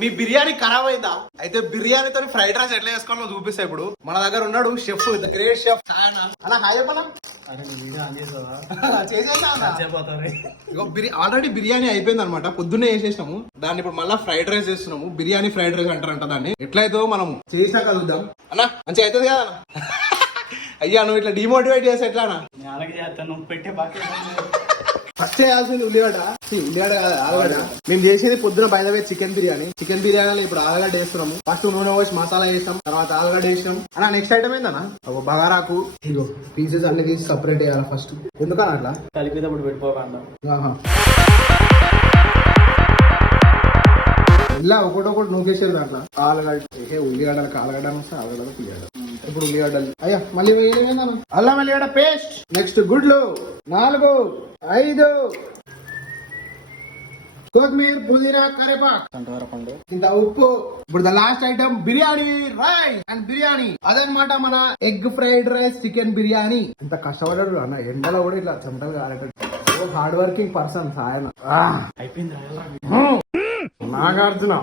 మీ బిర్యానీ ఖరాబ్ అయిందా? అయితే బిర్యానీతో ఫ్రైడ్ రైస్ ఎట్లా చేసుకోవాలో చూపిస్తా. ఇప్పుడు మన దగ్గర ఉన్నాడు షెఫ్, ద గ్రేట్ షెఫ్ అలా. హాయ్ చెప్పనా? ఆల్రెడీ బిర్యానీ అయిపోయింది అనమాట, పొద్దున్నే చేసేసినాము దాన్ని. ఇప్పుడు మళ్ళీ ఫ్రైడ్ రైస్ చేస్తున్నాము. బిర్యానీ ఫ్రైడ్ రైస్ అంటారంట దాన్ని. ఎట్లయితే మనం చేసినా కలుద్దాం అన్నా, మంచిగా అవుతుంది కదా. అయ్యా నువ్వు ఇట్లా డిమోటివేట్ చేసి ఎట్లానా? ఫస్ట్ చేయాల్సింది ఉల్లిగడ్డ. ఆలుగడ్డ. మేము చేసేది పొద్దున బయలువే చికెన్ బిర్యానీ. చికెన్ బిర్యానీలో ఇప్పుడు ఆలుగడ్డ వేస్తున్నాము. ఫస్ట్ నూనె పోసి మసాలా వేసాం, తర్వాత ఆలుగడ్డ వేసినాం. అన్న నెక్స్ట్ ఐటమ్ ఏందన్నా? బగారాకు. ఇగో పీసెస్ అన్ని తీసి సపరేట్ వేయాలి ఫస్ట్. ఎందుకన్నా అట్లా కలిపేటప్పుడు పెట్టుకోకుండా ఇలా ఒకటొకటి నూకేసారు దాంట్లో. ఆలుగడ్డ ఉల్లిగడ్డలకు ఆలుగడ్డ వస్తే ఆలుగడ్డ తీయాలి. ఇప్పుడు ఉల్లిగడ్డలు అయ్యా మళ్ళీ అల్లం వెల్లిగడ్డ పేస్ట్. నెక్స్ట్ గుడ్లు 4, 5, కొత్తిమీర, పుదీనా, కరివేపాకు, ఇంత ఉప్పు. ఇప్పుడు the last item biryani rice and biryani. అదనమాట మన egg fried rice chicken biryani. ఇంత కష్టపడ్డాడు అన్న, ఎండలో కూడా ఇట్లా చెమటలు కాలేటట్టు. హార్డ్ వర్కింగ్ పర్సన్ ఆయన. అయిపోయింది నాగార్జున